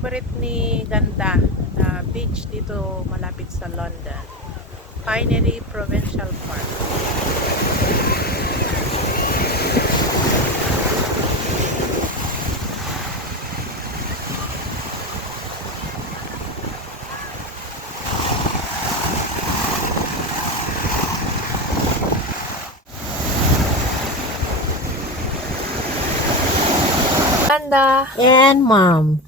favorite ni Ganda na beach dito malapit sa London. Pinery Provincial Park. Ganda And Mom.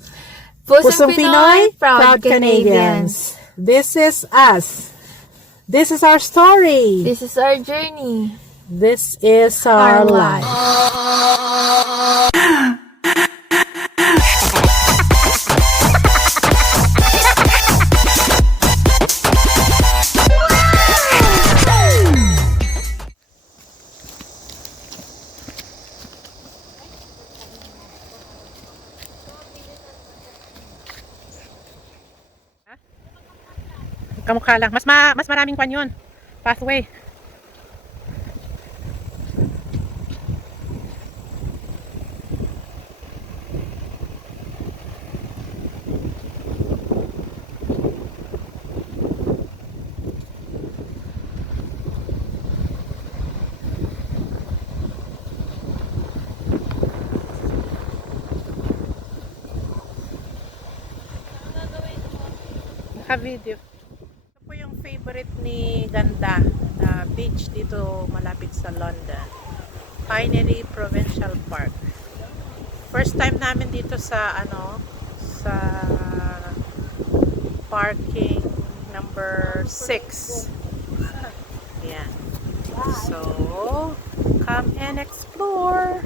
Pusong Pinoy, proud Canadians. This is us. This is our story. This is our journey. This is our life. Kamukha lang. Mas maraming kwan yun. Pathway. Naka-video. Ito po yung favorite ni Ganda na beach dito malapit sa London. Pinery Provincial Park. First time namin dito sa sa parking number 6. Ayan. So, come and explore.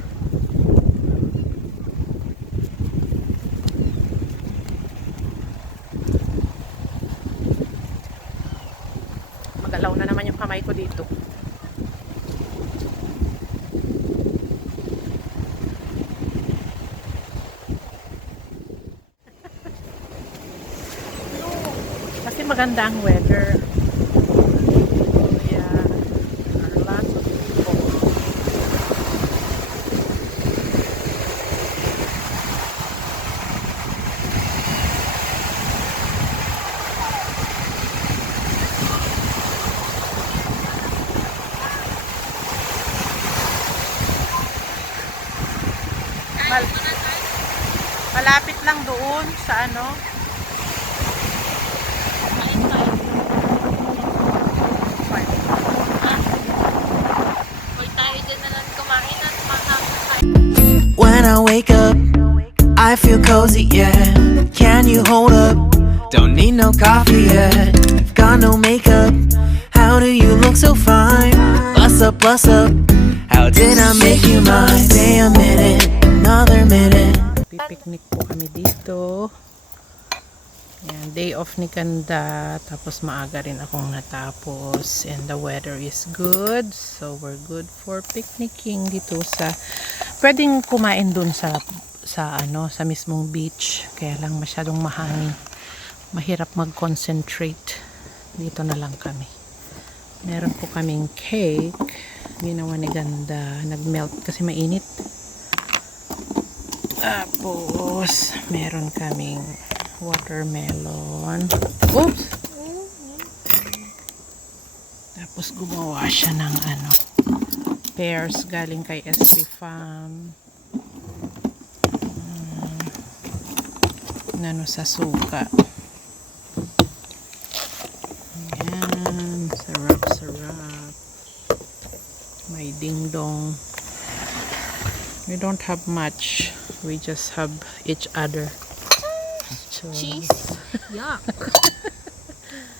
Magalaw na naman yung kamay ko dito. Kasi maganda ang weather. Yeah. There are lots of people. Malapit lang doon sa When I wake up, I feel cozy, yeah. Can you hold up? Don't need no coffee yet. Got no makeup. How do you look so fine? Bust up, bust up. How did I make you mine? Stay a minute, another minute. Picnic po kami dito. Ayan, day off ni Ganda. Tapos maaga rin akong natapos. And the weather is good. So we're good for picnicking dito sa... Pwedeng kumain dun sa mismong beach. Kaya lang masyadong mahangin. Mahirap mag-concentrate. Dito na lang kami. Meron po kaming cake. Ginawa ni Ganda. Nag-melt kasi mainit. Tapos, meron kaming watermelon. Oops! Tapos, gumawa siya ng pears galing kay SP Farm. Sa suka. Ayan. Sarap, sarap. May ding-dong. We don't have much. We just have each other. So, Cheese. Yuck.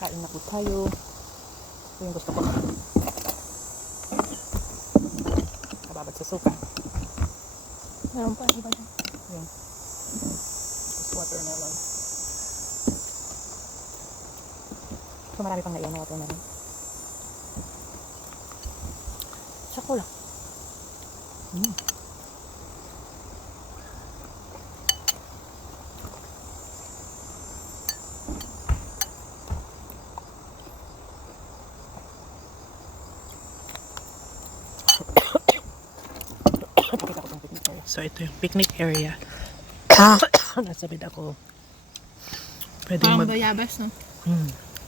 kain na po tayo. Ito yung gusto ko. Kababad sa suka. Meron pa iba dyan. Yung watermelon. So, marami pang naiyan na watermelon. Sakto lang. So ito yung picnic area. Nasa bed ako. Pwedeng Parang bayabas, no?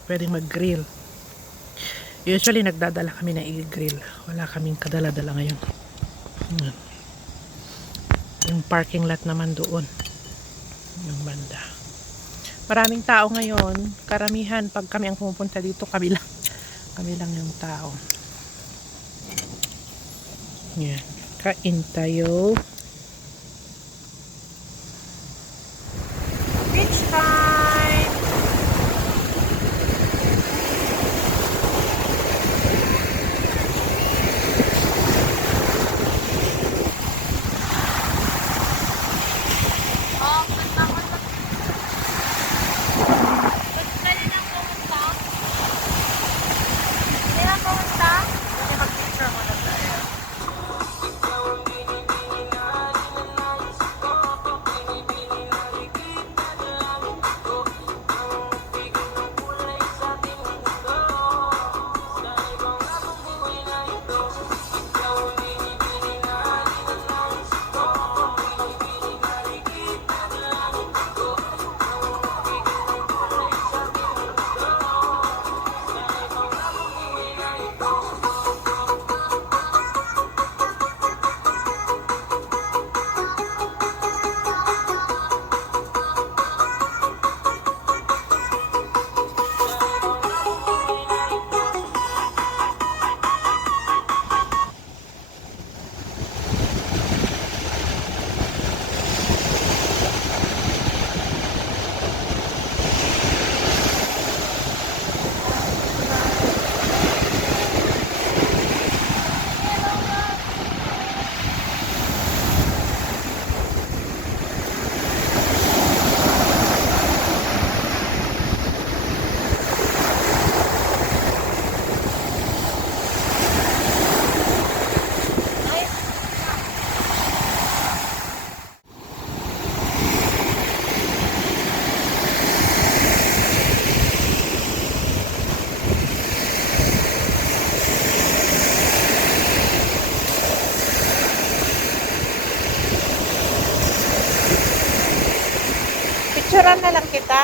pwedeng mag-grill. Usually, nagdadala kami na i-grill. Wala kaming kadala-dala ngayon. Ayan. Yung parking lot naman doon. Yung banda. Maraming tao ngayon. Karamihan, pag kami ang pumupunta dito, kami lang. Kami lang yung tao. Yan. Kain tayo. Beach time! Oh, punta ko na. Pwede na pumunta? Pwede na pumunta? Pwede mag-picture muna tayo. Picturean na lang kita.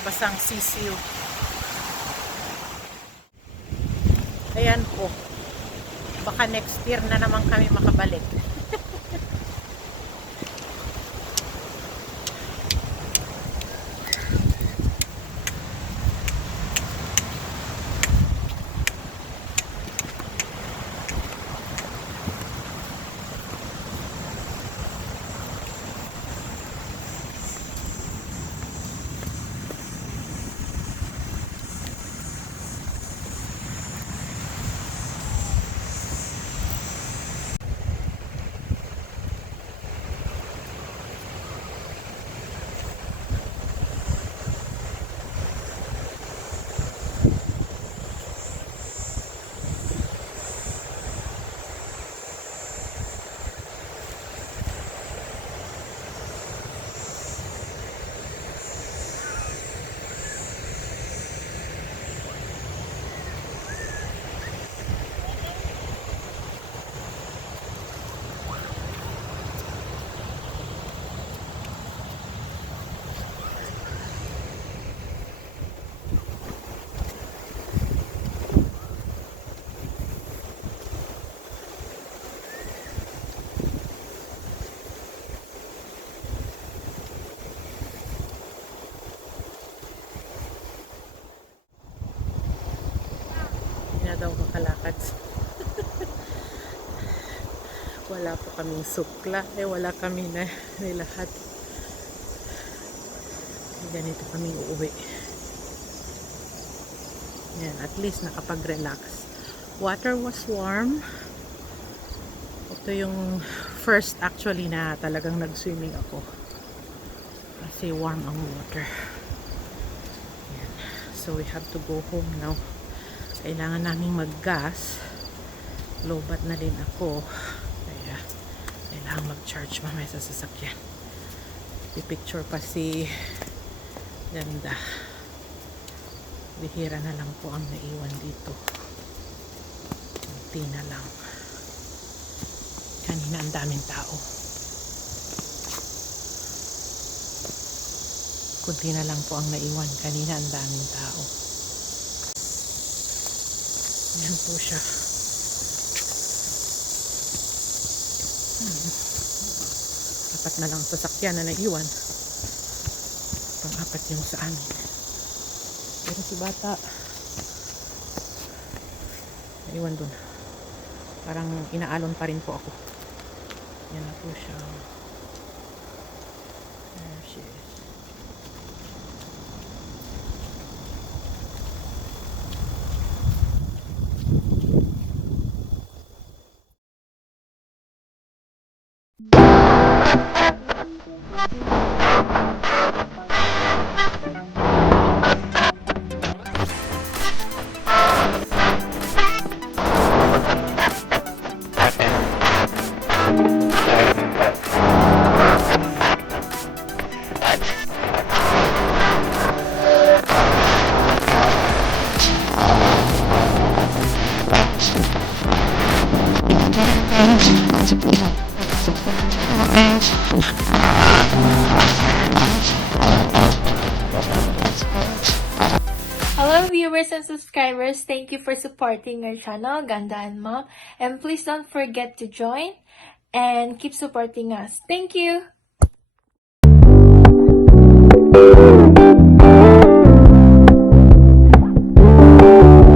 Basang sisiw. Ayan po. Baka next year na naman kami makabalik. daw makalakad. Wala po kaming sukla. Wala kami na nilahat. Ganito kami uuwi. Yan, at least nakapag-relax. Water was warm. Ito yung first actually na talagang nag-swimming ako. Kasi warm ang water. Yan. So we have to go home now. Kailangan naming mag-gas. Lobat na din ako. Kaya kailangan mag-charge mamaya sa sasakyan. Pipicture pa si Ganda. Bihira na lang po ang naiwan dito. Kunti na lang. Kanina ang daming tao. Kunti na lang po ang naiwan. Kanina ang daming tao. Yan po siya. Apat na lang sasakyan na naiwan. Pang-apat yung sa amin. Pero si bata naiwan dun. Parang inaalon pa rin po ako. Yan na po siya. There she is. Hello viewers and subscribers, thank you for supporting our channel, Ganda and Mom. And please don't forget to join and keep supporting us. Thank you!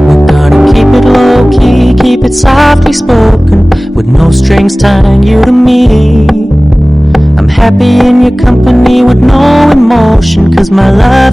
We're gonna keep it low key, keep it softly spoken, with no strings tying you to me. I'm happy in your company with no emotion, 'cause my love